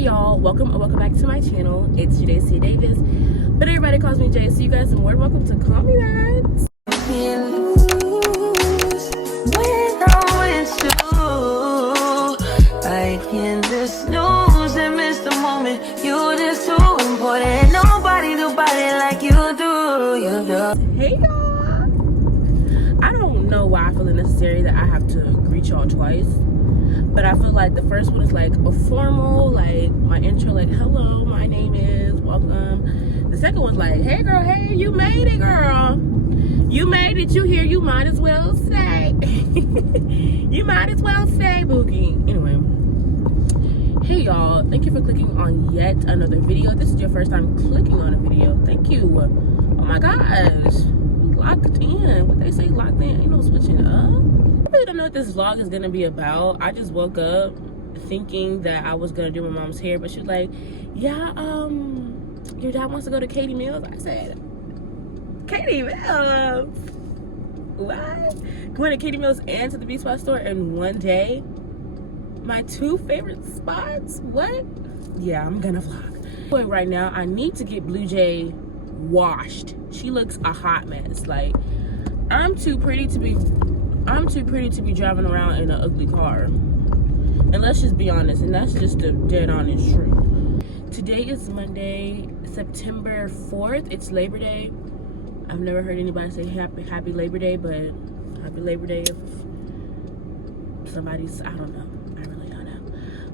y'all, welcome back to my channel. It's Jadacia Davis, but everybody calls me Jay, so you guys are more than welcome to call me that. I can't just lose and miss the moment. You just too important. Nobody do body like you do. Hey y'all, I don't know why I feel it necessary that I have to greet y'all twice, but I feel like the first one is like a formal, like my intro, like hello, my name is, welcome. The second one's like, hey girl, hey, you made it, girl. You made it, you here, you might as well stay. You might as well stay, Boogie. Anyway, hey y'all, thank you for clicking on yet another video. This is your first time clicking on a video. Thank you. Oh my gosh, locked in. What they say, locked in, ain't no switching up. I really don't know what this vlog is gonna be about. I just woke up thinking that I was gonna do my mom's hair, but she was like, yeah, your dad wants to go to Katie Mills. I said, Katie Mills? What? Going to Katie Mills and to the Beach Spot store in one day? My two favorite spots? What? Yeah, I'm gonna vlog. But right now, I need to get Blue Jay washed. She looks a hot mess. Like, I'm too pretty to be driving around in an ugly car. And let's just be honest, and that's just the dead honest truth. Today is Monday, September 4th. It's Labor Day. I've never heard anybody say happy Labor Day, but happy Labor Day if somebody's, I don't know. I really don't know.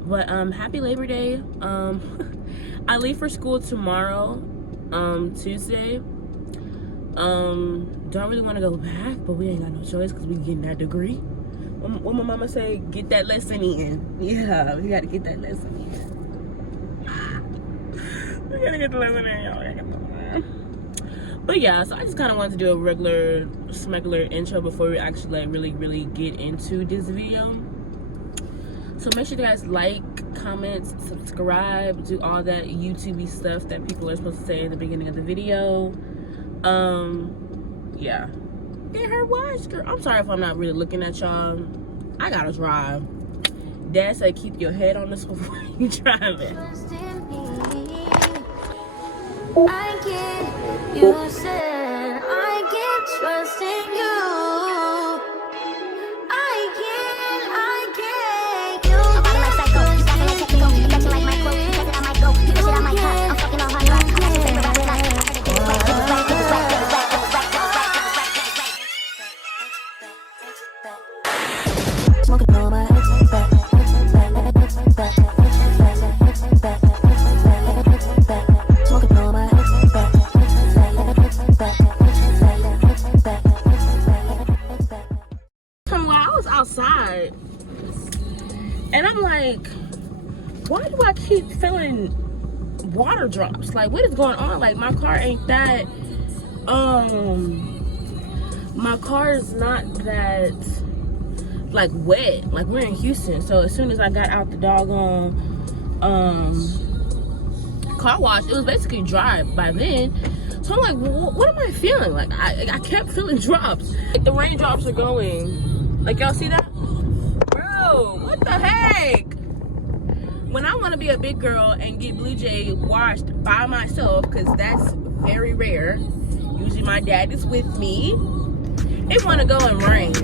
But happy Labor Day. I leave for school tomorrow, Tuesday. Don't really want to go back, but we ain't got no choice because we getting that degree. What my mama say, get that lesson in. Yeah, we gotta get that lesson in. We gotta get the lesson in, y'all. But yeah, so I just kind of wanted to do a regular, smuggler intro before we actually like really get into this video. So make sure you guys like, comment, subscribe, do all that YouTube-y stuff that people are supposed to say in the beginning of the video. Yeah. Get her washed, girl. I'm sorry if I'm not really looking at y'all. I gotta drive. Dad said keep your head on the swivel when you driving. I get you said I get trust in you. I get you. I'm like psycho. You got me technical. You catch it like micro. You catch it, I might go. You catch it, I might cut. I'm fucking on hard rock. I should say my rap like I heard it get it wet. Smoking on my back. Smoking on my outside and I'm like, why do I keep feeling water drops? Like, what is going on? Like, my car ain't that my car is not that like wet. Like, we're in Houston, so as soon as I got out the doggone car wash, it was basically dry by then. So I'm like, what am I feeling? Like, I kept feeling drops. Like, the raindrops are going. Like, y'all see that? Bro, what the heck? When I want to be a big girl and get Blue Jay washed by myself, because that's very rare. Usually my dad is with me. It want to go and rain.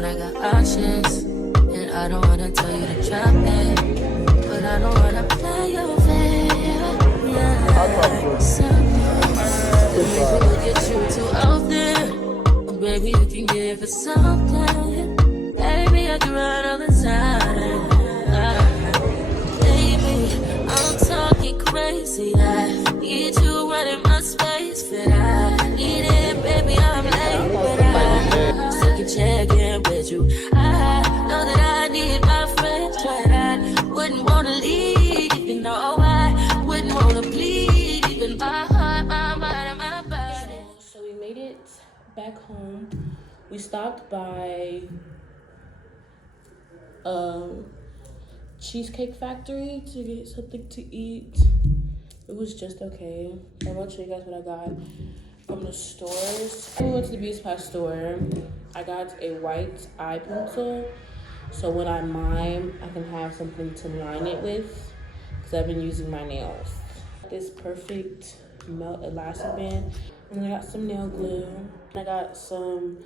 I got options, and I don't wanna tell you to drop it, but I don't wanna play your fair. Yeah, something get you too often. Baby, you can give it something. Baby, I can run all the time. Baby, I'm talking crazy. I need you running my space, but I need it, baby. I'm late, but I still can check in with you. I know that I need my friends, but I wouldn't wanna leave, even though I wouldn't wanna bleed, even my heart, my mind, and my body. So we made it back home. We stopped by Cheesecake Factory to get something to eat. It was just okay. I'm gonna show you guys what I got from the stores. I went to the Beauty Supply store. I got a white eye pencil, so when I mime, I can have something to line it with, because I've been using my nails. This perfect melt elastic band, and I got some nail glue. I got some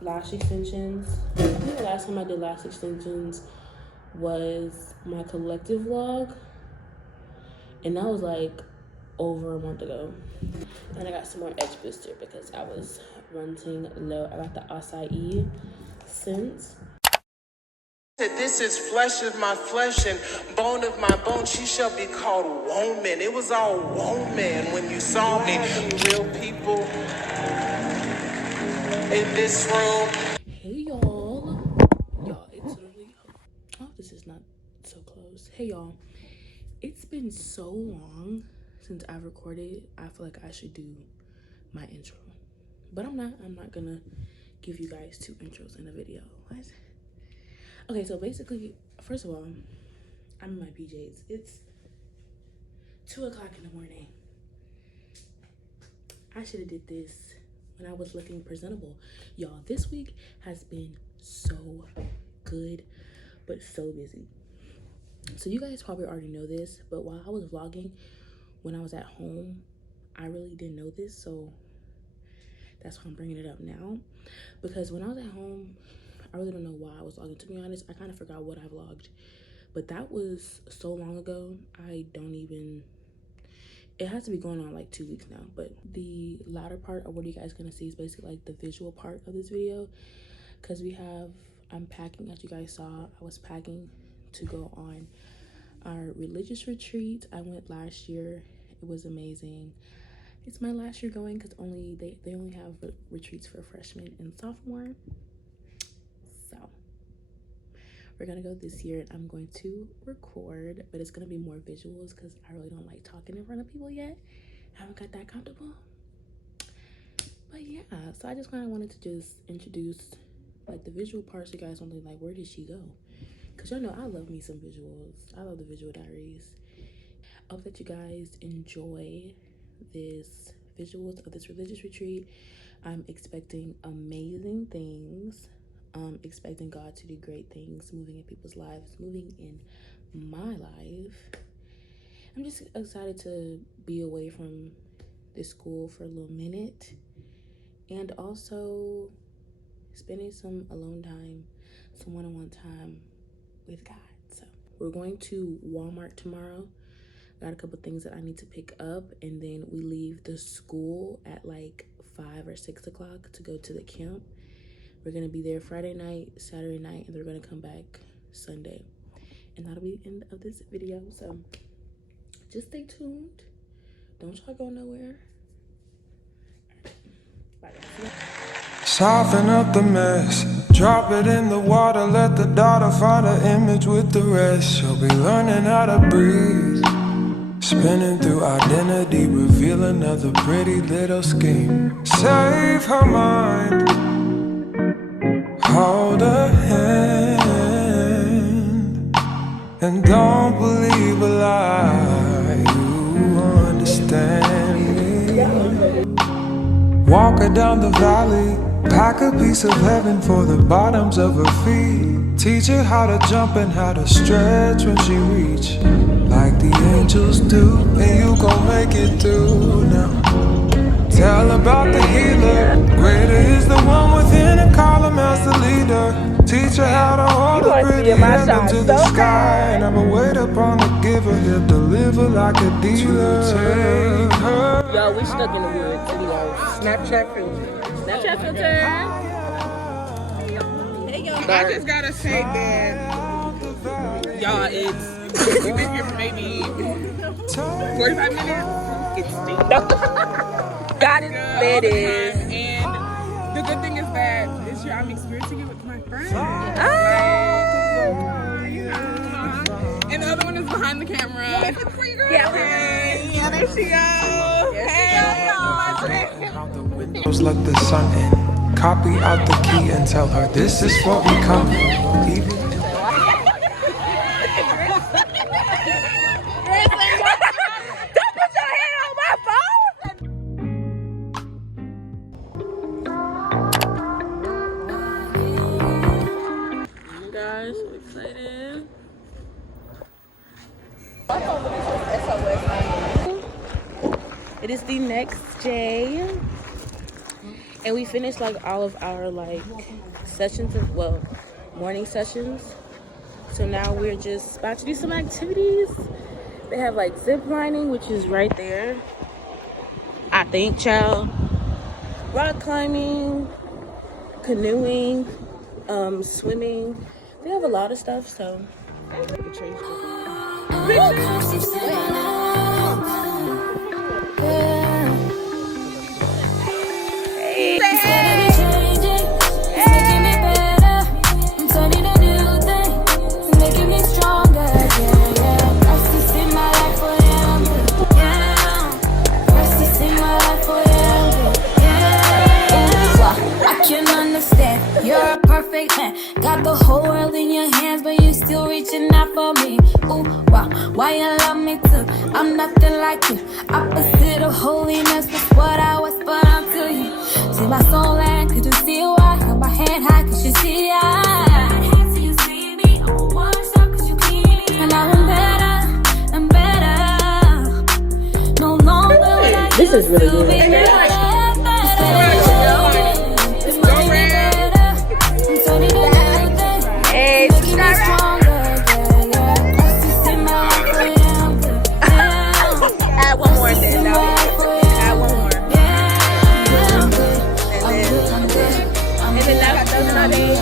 lash extensions. I think the last time I did lash extensions was my collective vlog, and that was like over a month ago. And I got some more edge booster because I was running low. I got the acai scent. This is flesh of my flesh and bone of my bone. She shall be called woman. It was all woman when you saw me. Real people in this room. Hey y'all. Y'all, it's literally, oh, this is not so close. Hey y'all, it's been so long since I've recorded. I feel like I should do my intro, but I'm not gonna give you guys 2 intros in a video. What? Okay, so basically, first of all, I'm in my PJs. It's 2 o'clock in the morning. I should have did this when I was looking presentable. Y'all, this week has been so good, but so busy. So you guys probably already know this, but while I was vlogging, when I was at home, I really didn't know this, so that's why I'm bringing it up now. Because when I was at home, I really don't know why I was vlogging. To be honest, I kind of forgot what I vlogged, but that was so long ago. I don't even, it has to be going on like 2 weeks now. But the latter part of what you guys gonna see is basically like the visual part of this video, because I'm packing. As you guys saw, I was packing to go on our religious retreat. I went last year. It was amazing. It's my last year going because they only have retreats for freshmen and sophomore. So we're gonna go this year. I'm going to record, but it's gonna be more visuals because I really don't like talking in front of people yet. I haven't got that comfortable. But yeah, so I just kind of wanted to just introduce like the visual parts. You guys want to like, where did she go? Because y'all know I love me some visuals. I love the visual diaries. I hope that you guys enjoy this visuals of this religious retreat. I'm expecting amazing things. Expecting God to do great things, moving in people's lives, moving in my life. I'm just excited to be away from this school for a little minute, and also spending some alone time, some one-on-one time with God. So we're going to Walmart tomorrow. Got a couple things that I need to pick up, and then we leave the school at like 5 or 6 o'clock to go to the camp. We're gonna be there Friday night, Saturday night, and they're gonna come back Sunday. And that'll be the end of this video. So just stay tuned. Don't y'all go nowhere. Bye guys. Soften up the mess, drop it in the water, let the daughter find her image with the rest. She'll be learning how to breathe, spinning through identity, reveal another pretty little scheme. Save her mind, hold her hand, and don't believe a lie. You understand me. Walk her down the valley, pack a piece of heaven for the bottoms of her feet. Teach her how to jump and how to stretch when she reach, like the angels do, and you gon' make it through now. Tell about the healer, greater is the one within, and call him as the leader. Teach her how to hold a pretty hand into the sky. Never wait upon the giver, he'll deliver like a dealer. Take her. Yo, we stuck in the woods. Snapchat filter. Snapchat filter. Hey y'all. I just gotta say that, y'all, we've been here for maybe 45 minutes. It's stinks. God is It is. And the good thing is that this year I'm experiencing it with my friends. And the other one is behind the camera. Yeah, there she goes. Hey, y'all. Let the sun in, copy out the key and tell her this is what we come for. Even Don't put your hand on my phone! You guys, so excited. It is the next day. And we finished like all of our like sessions of, well, morning sessions. So now we're just about to do some activities. They have like zip lining, which is right there. I think, child. Rock climbing, canoeing, swimming. They have a lot of stuff, so. You're a perfect man. Got the whole world in your hands, but you still reaching out for me. Ooh, wow, why you love me too? I'm nothing like you. Opposite of holiness was what I was, but I'm to you. See my soul and could you see why? Hold my hand high, could you see the eye? You see me, I'm one shot, cause you keep me. And now I'm better, I'm better. No longer like This is really good. Hey, add one more then. Add one more. And then that's my baby.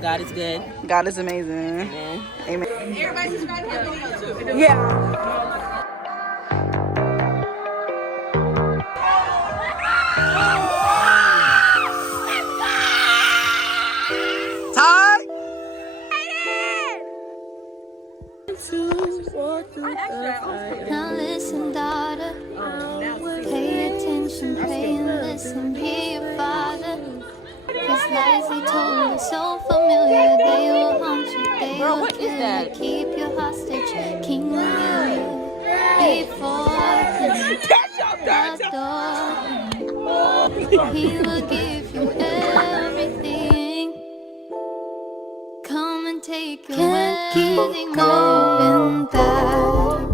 God is good. God is amazing. Amen. Amen. Everybody subscribe to the video. Yeah. Now listen, daughter. Pay attention, pray and listen. Be your father. These lies they told are so familiar. They will haunt you. They will kill you. Keep you hostage. King will you before him. He will give you everything. Come and take your everything going back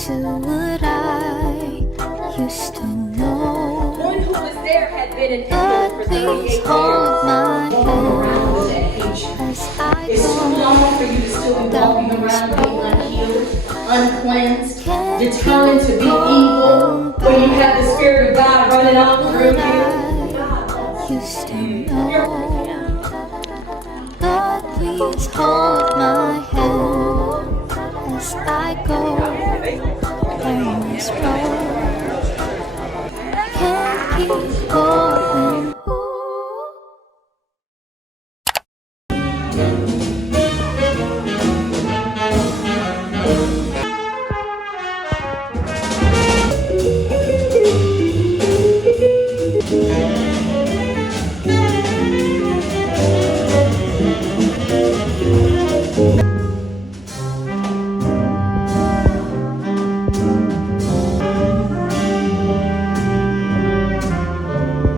to what I used to know. But please hold my hand as I go down this road. Uncleansed, determined to be evil, where you have the Spirit of God running all through you. Used to know. Lord, please hold my hand as I go